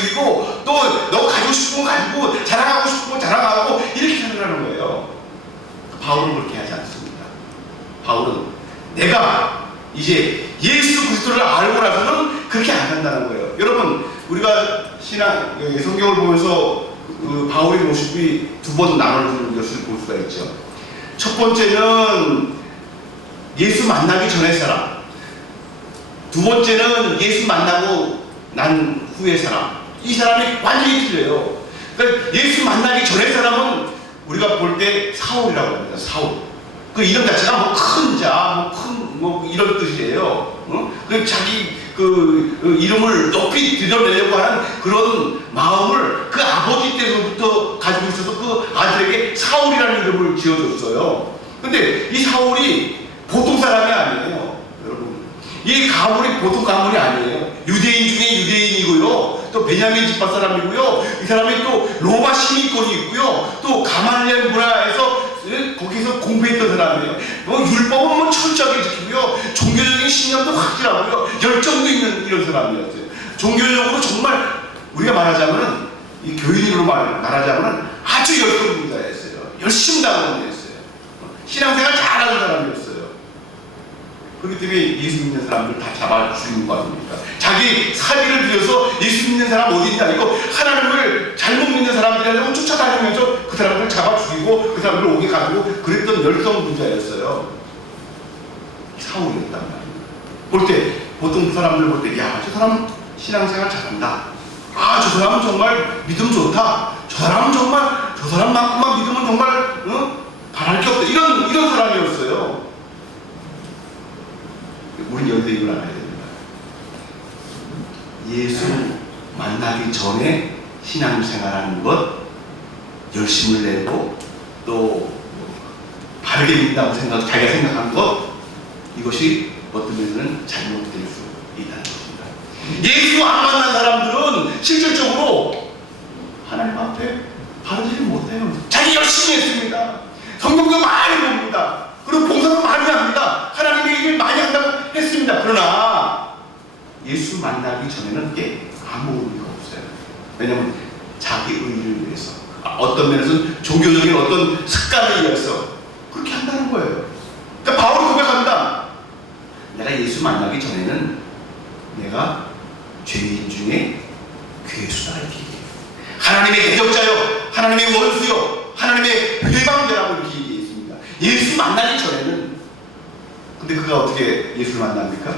죽이고 또 너 가지고 싶은 거 가지고 자랑하고 싶은 거 자랑하고 이렇게 살아가는 거예요. 바울은 그렇게 하지 않습니다. 바울은 내가 이제 예수 그리스도를 알고 나서는 그렇게 안 한다는 거예요. 여러분 우리가 신앙 성경을 보면서 바울의 모습이 두 번 나눠지는 것을 볼 수가 있죠. 첫 번째는 예수 만나기 전의 사람, 두 번째는 예수 만나고 난 후의 사람. 이 사람이 완전히 틀려요. 그러니까 예수 만나기 전의 사람은 우리가 볼 때 사울이라고 합니다. 사울. 그 이름 자체가 뭐 큰 자, 뭐 이런 뜻이에요. 그 자기 이름을 높이 드러내려고 하는 그런 마음을 그 아버지 때부터 가지고 있어서 그 아들에게 사울이라는 이름을 지어줬어요. 근데 이 사울이 보통 사람이 아니에요. 여러분. 이 가물이 보통 가물이 아니에요. 유대인 중에 유대인이고요. 또 베냐민 집안 사람이고요. 이 사람이 또 로마 시민권이 있고요. 또 가말리엘 문화에서 거기서 공부했던 사람이에요. 율법은 뭐 철저하게 지키고요. 종교적인 신념도 확실하고요. 열정도 있는 이런 사람이었어요. 종교적으로 정말 우리가 말하자면 이 교인으로 말하자면 아주 열성분자였어요. 열심히 나가는 데였어요. 신앙생활 잘하는 사람이었어요. 그렇기 때문에 예수 믿는 사람들 다 잡아 죽이는 거 아닙니까? 자기 사기를 들여서 예수 믿는 사람 어디 있냐 이거 하나님을 잘못 믿는 사람들이라고 쫓아다니면서 그 사람들을 잡아 죽이고 그 사람들을 오게 가지고 그랬던 열성분자였어요. 사울이었단 말이에요. 볼 때 보통 그 사람들 볼 때 야, 저 사람 신앙생활 잘한다. 아, 저 사람은 정말 믿음 좋다. 저 사람은 정말 저 사람만큼만 믿으면 정말 바랄 게 없다. 이런 사람이었어요. 우리는 여기서 이걸 알아야 됩니다. 예수 만나기 전에 신앙생활하는 것, 열심을 내고 또 바르게 믿는다고 자기가 생각하는 것, 이것이 어떤 면에는 잘못될 수 있다는 것입니다. 예수 안 만난 사람들은 실질적으로 하나님 앞에 바르지 못해요. 자기 열심히 했습니다. 성경도 많이 봅니다. 그리고 봉사도 많이 합니다. 하나님의 일을 많이 한다고 했습니다. 그러나 예수 만나기 전에는 이게 아무 의미가 없어요. 왜냐하면 자기 의의를 위해서, 어떤 면에서는 종교적인 어떤 습관에 의해서 그렇게 한다는 거예요. 그러니까 바울이 고백합니다. 내가 예수 만나기 전에는 내가 죄인 중에 괴수다 이렇게 얘기해요. 하나님의 대적자요, 하나님의 원수요, 하나님의 회방자라고 이렇게 얘기했습니다. 예수 만나기 전에는. 근데 그가 어떻게 예수를 만납니까?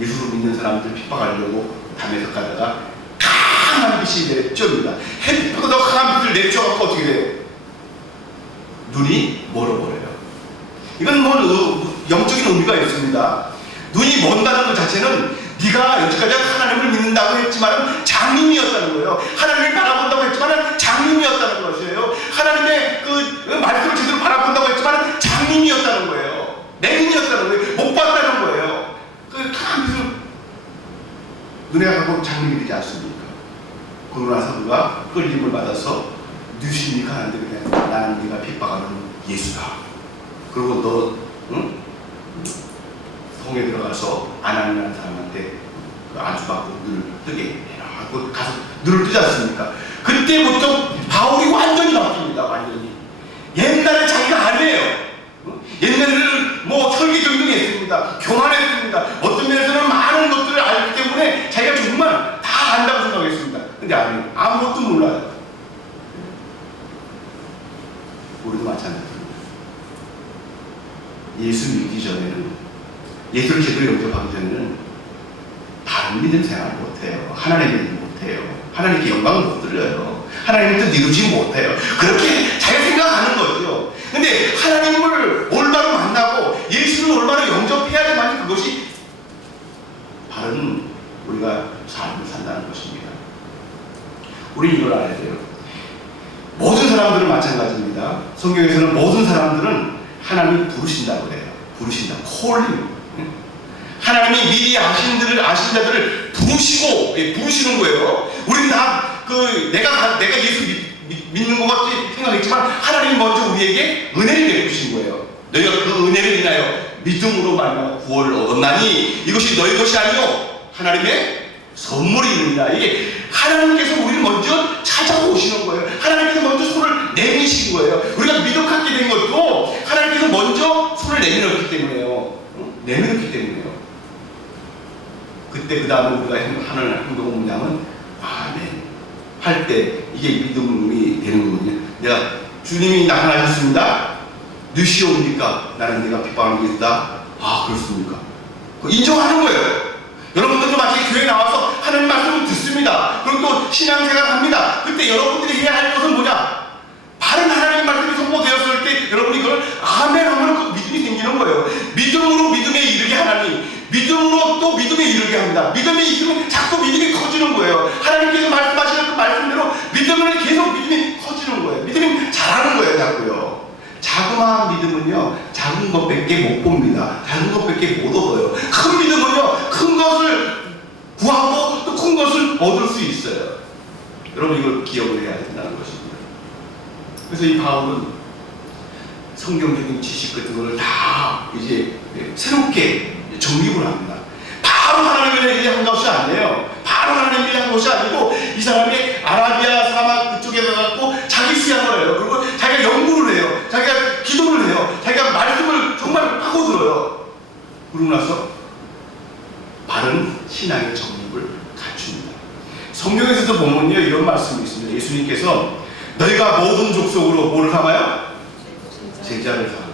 예수를 믿는 사람들 핍박하려고 담에서 가다가 강한 빛이 내려옵니다. 햇빛보다 더 강한 빛을 내려쳐갖고 어떻게 돼요? 눈이 멀어버려요. 이건 뭐 영적인 의미가 있습니다. 눈이 먼다는 것 자체는 네가 여기까지 하나님을 믿는다고 했지만 장님이었다는 거예요. 하나님을 바라본다고 했지만 장님이었다는 것이에요. 하나님의 그 말씀을 제대로 바라본다고 했지만 장님이었다는 거예요. 맹인이었다는 거예요. 못 봤다는 거예요. 그 강한 빛을 눈에 가고 장님이 되지 않습니까? 그러고 나서 그가 끌림을 받아서 뉴심이 가는데 그냥 나는 네가 핍박하는 예수다. 그리고 너 성에 들어가서 아나니라는 사람한테 그 안수받고 눈을 뜨게 해라 하고 가서 눈을 뜨지 않습니까? 그때부터 바울이 완전히 바뀝니다. 완전히. 옛날에 자기가 아니에요. 옛날에는 뭐 설계 전공했습니다. 교만했습니다. 어떤 면에서는 많은 것들을 알기 때문에 자기가 정말 다 안다고 생각했습니다. 근데 아니에요. 아무것도 몰라요. 우리도 마찬가지입니다. 예수 믿기 전에는, 예수를 제대로 영접하기 전에는 다른 믿음 생활 못해요. 하나님의 믿음 못해요. 하나님께 영광을 못 드려요. 하나님의 뜻 이루지 못해요. 그렇게 잘 생각하는 거죠. 근데 하나님을 올바로 만나고 예수를 올바로 영접해야지만 그것이 바른 우리가 삶을 산다는 것입니다. 우리 이걸 알아야 돼요. 모든 사람들은 마찬가지입니다. 성경에서는 모든 사람들은 하나님이 부르신다고 해요. 부르신다. 콜링. 하나님이 미리 아신 자들을 부르시고, 부르시는 거예요. 우리는 다 내가 예수 믿는 것 같이 생각했지만 하나님이 먼저 우리에게 은혜를 베푸신 거예요. 너희가 그 은혜를 인하여 믿음으로 말미암아 구원을 얻었나니 이것이 너희 것이 아니요 하나님의 선물이 있느냐. 이게 하나님께서 우리를 먼저 찾아오시는 거예요. 하나님께서 먼저 손을 내미신 거예요. 우리가 믿음갖게 된 것도 하나님께서 먼저 손을 내밀었기 때문에요. 내밀었기 때문에요. 그때 그 다음에 우리가 하는 행동은 뭐냐면 아멘 할 때 이게 믿음이 되는 거거든요. 내가 주님이 나타나셨습니다. 누시옵니까? 나는 내가 핍박하는 게 있다. 아 그렇습니까? 인정하는 거예요. 여러분들도 마치 교회 나와서 하나님 말씀을 듣습니다. 그리고 또 신앙생활 합니다. 그때 여러분들이 해야 할 것은 뭐냐? 바른 하나님의 말씀이 선포되었을 때 여러분이 그걸 아멘 하면 그 믿음이 생기는 거예요. 믿음으로 믿음에 이르게 하나니 믿음으로 또 믿음에 이르게 합니다. 믿음에 이르면 자꾸 믿음이 커지는 거예요. 하나님께서 말씀하시는 그 말씀대로 믿음을 계속 믿음이 커지는 거예요. 믿음이 자라는 거예요. 자꾸요. 자그마한 믿음은요 작은 것밖에 못 봅니다. 작은 것밖에 못 얻어요. 큰 믿음은요 큰 것을 구하고 또 큰 것을 얻을 수 있어요. 여러분 이걸 기억을 해야 된다는 것입니다. 그래서 이 바울은 성경적인 지식 같은 걸 다 이제 새롭게 정립을 합니다. 바로 하나님을 얘기한 것이 아니에요. 바로 하나님을 얘기한 것이 아니고 이 사람이 아라비아 사막 그쪽에 가갖고 자기 수양을 해요. 그리고 자기가 연구를 해요. 자기가 기도를 해요. 자기가 말씀을 정말 파고들어요. 그러고 나서 바른 신앙의 정립을 갖춥니다. 성경에서도 보면요 이런 말씀이 있습니다. 예수님께서 너희가 모든 족속으로 뭐를 삼아요? 제자를 삼아요.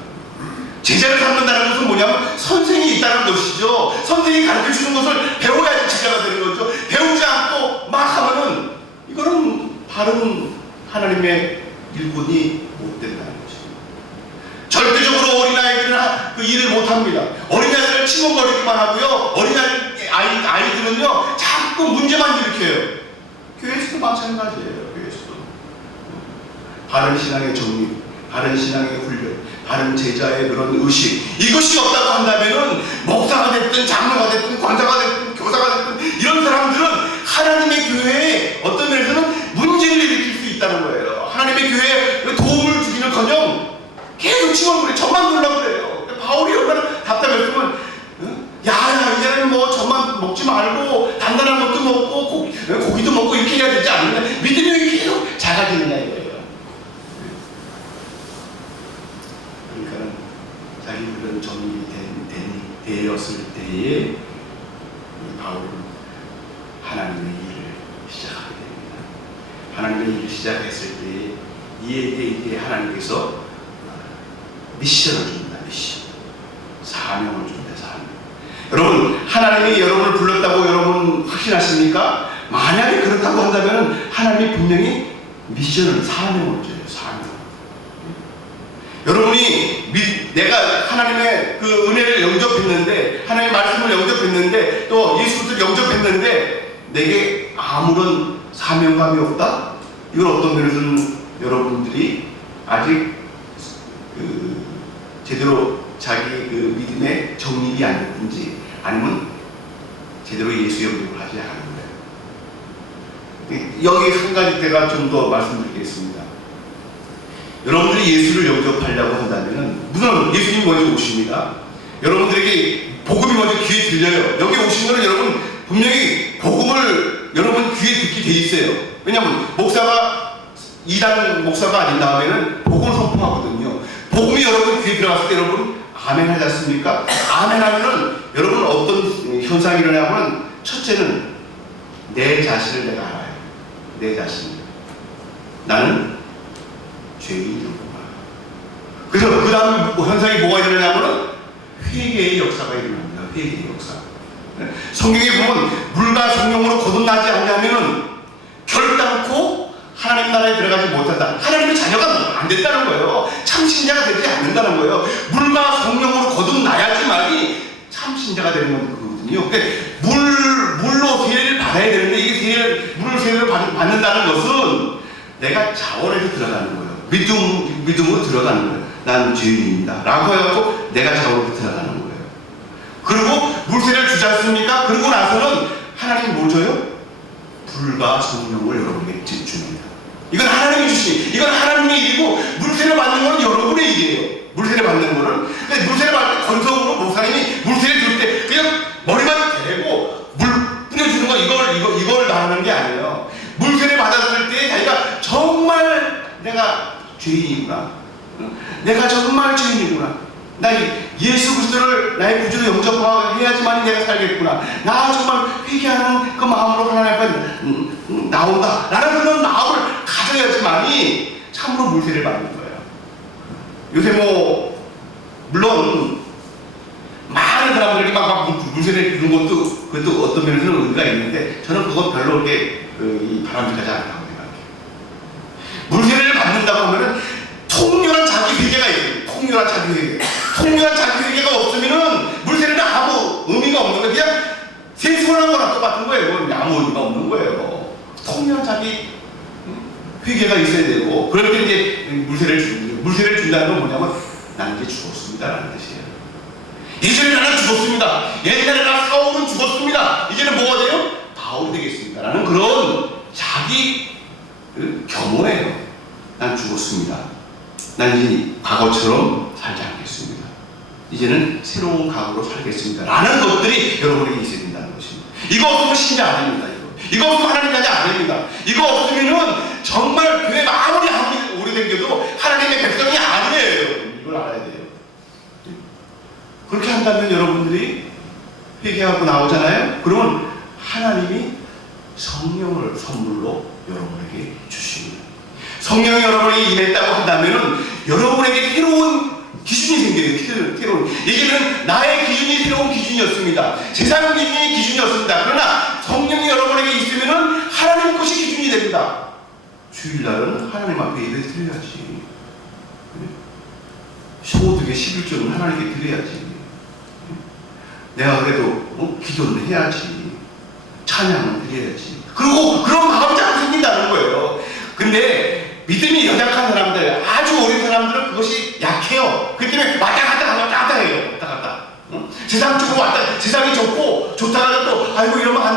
제자를 삼는다는 것은 뭐냐면 선생이 있다는 것이죠. 선생이 가르쳐주는 것을 배워야지 제자가 되는 거죠. 배우지 않고 막 하면은 이거는 바른 하나님의 일꾼이 못 된다는 것입니다. 절대적으로 어린아이들은 그 일을 못합니다. 어린아이들은 치먹거리기만 하고요. 아이들은요 자꾸 문제만 일으켜요. 교회에서도 마찬가지예요. 교회에서도 바른 신앙의 정립, 바른 신앙의 훈련, 바른 제자의 그런 의식 이것이 없다고 한다면은 목사가 됐든 장로가 됐든 권사가 됐든 교사가 됐든 이런 사람들은 하나님의 교회에 어떤 면에서는 문제를 일으킬 수 있다는 거예요. 하나님의 교회에 도움을 주기는커녕 계속 치워버려 젖만 놀라 그래요. 바울이 얼마나 답답했으면 야 이제는 뭐 젖만 먹지 말고 단단한 것도 먹고 고기도 먹고 이렇게 해야 되지 않느냐. 믿음이 계속 작아지느냐 이거예요. 자기들은 정립이 되었을 때에 바울은 하나님의 일을 시작하게 됩니다. 하나님의 일을 시작했을 때에 이에게 이제 하나님께서 미션을 줍니다. 미션. 사명을 줍니다. 사명. 여러분 하나님이 여러분을 불렀다고 여러분 확신하십니까? 만약에 그렇다고 한다면 하나님이 분명히 미션을 사명을 줘요. 사명. 여러분이 내가 하나님의 그 은혜를 영접했는데 하나님의 말씀을 영접했는데 또 예수 그리스도를 영접했는데 내게 아무런 사명감이 없다? 이걸 어떤 면에서는 여러분들이 아직 제대로 자기 그 믿음의 정립이 안 됐든지 아니면 제대로 예수 영접을 하지 않은 거예요. 여기 한 가지 제가 좀 더 말씀드리겠습니다. 여러분들이 예수를 영접하려고 한다면 물론 예수님이 먼저 오십니다. 여러분들에게 복음이 먼저 귀에 들려요. 여기 오신 거는 여러분 분명히 복음을 여러분 귀에 듣게 돼 있어요. 왜냐하면 목사가 이단 목사가 아닌 다음에는 복음을 선포하거든요. 복음이 여러분 귀에 들어갔을 때 여러분 아멘 하지 않습니까? 아멘 하면은 여러분 어떤 현상이 일어나면 첫째는 내 자신을 내가 알아요. 내 자신. 나는 죄인이구나. 그래서 그 다음 현상이 뭐가 일어나냐면 회개의 역사가 일어납니다. 회개의 역사. 성경에 보면 물과 성령으로 거듭나지 않냐면 결단코 하나님 나라에 들어가지 못한다. 하나님의 자녀가 안 된다는 거예요. 참신자가 되지 않는다는 거예요. 물과 성령으로 거듭나야지만이 참신자가 되는 거거든요. 물로 세례를 받아야 되는데 이게 물 세례를 받는다는 것은 내가 자원해서 들어가는 거예요. 믿음으로 들어가는 거예요. 난 죄인입니다. 라고 해갖고 내가 자원해서 들어가는 거예요. 그리고 물세례를 주지 않습니까? 그러고 나서는 하나님 뭘 줘요? 불과 성령을 여러분에게 줍니다. 이건 하나님이 주신, 이건 하나님의 일이고 물세례 받는 건 여러분의 일이에요. 물세례 받는 거는. 근데 물세례 받을 때 건성으로 목사님이 물세례 줄 때 그냥 머리만 대고 물 뿌려주는 거 이걸 이걸 말하는 게 아니에요. 물세례 받았을 때 자기가 정말 내가 죄인이구나. 내가 정말 죄인이구나. 나 예수 그리스도를 나의 구주로 영접해야지만 내가 살겠구나. 나 정말 회개하는 그 마음으로 하나님 앞에 나온다. 라는 그런 마음을 가져야지만이 참으로 물세례를 받는 거예요. 요새 물론 많은 사람들에게 막 물세례를 주는 것도 그것도 어떤 면에서는 의미가 있는데 저는 그것 별로 그렇게 바람직하지 않다고 생각해요. 물세례를 받는다고 하면은 통렬한 자기 회개가 있어요. 통렬한 자기 회개. 통렬한 자기 회개가 없으면은 물세례는 아무 의미가 없는 거예요. 그냥 세수하는 거랑 똑같은 거예요. 아무 의미가 없는 거예요. 통렬한 자기 회개가 있어야 되고 그럴 때 이제 물세례를 주는 거예요. 물세례를 준다는 건 뭐냐면 나는 이제 죽었습니다라는 뜻이에요. 이제는 나는 죽었습니다. 옛날에 나 사울은 죽었습니다. 이제는 뭐가 돼요? 바울이 되겠습니다. 라는 그런 자기 겸허해요. 난 죽었습니다. 난 이제 과거처럼 살지 않겠습니다. 이제는 새로운 각오로 살겠습니다. 라는 것들이 여러분에게 있어야 된다는 것입니다. 이거 없으면 신자 아닙니다. 이거 없으면 하나님 자녀 아닙니다. 이거 없으면은 정말 교회 아무리 오래된겨도 하나님의 백성이 아니에요. 이걸 알아야 돼요. 그렇게 한다면 여러분들이 회개하고 나오잖아요. 그러면 하나님이 성령을 선물로 여러분에게 주십니다. 성령이 여러분에게 임했다고 한다면은 여러분에게 새로운 기준이 생겨요. 새로운. 이제는 나의 기준이 새로운 기준이었습니다. 세상 기준이 기준이었습니다. 그러나 성령이 여러분에게 있으면은 하나님 것이 기준이 됩니다. 주일날은 하나님 앞에 예배 드려야지. 소득의 11조는 하나님께 드려야지. 내가 그래도 기도는 해야지. 찬양은 드려야지. 그리고 그런 마음이 자꾸 생긴다는 거예요. 근데 믿음이 연약한 사람들, 아주 어린 사람들은 그것이 약해요. 그렇기 때문에 왔다 갔다 해요. 왔다 갔다. 세상 쪽으로 세상이 좋고 좋다가 또 아이고 이러면 안 돼.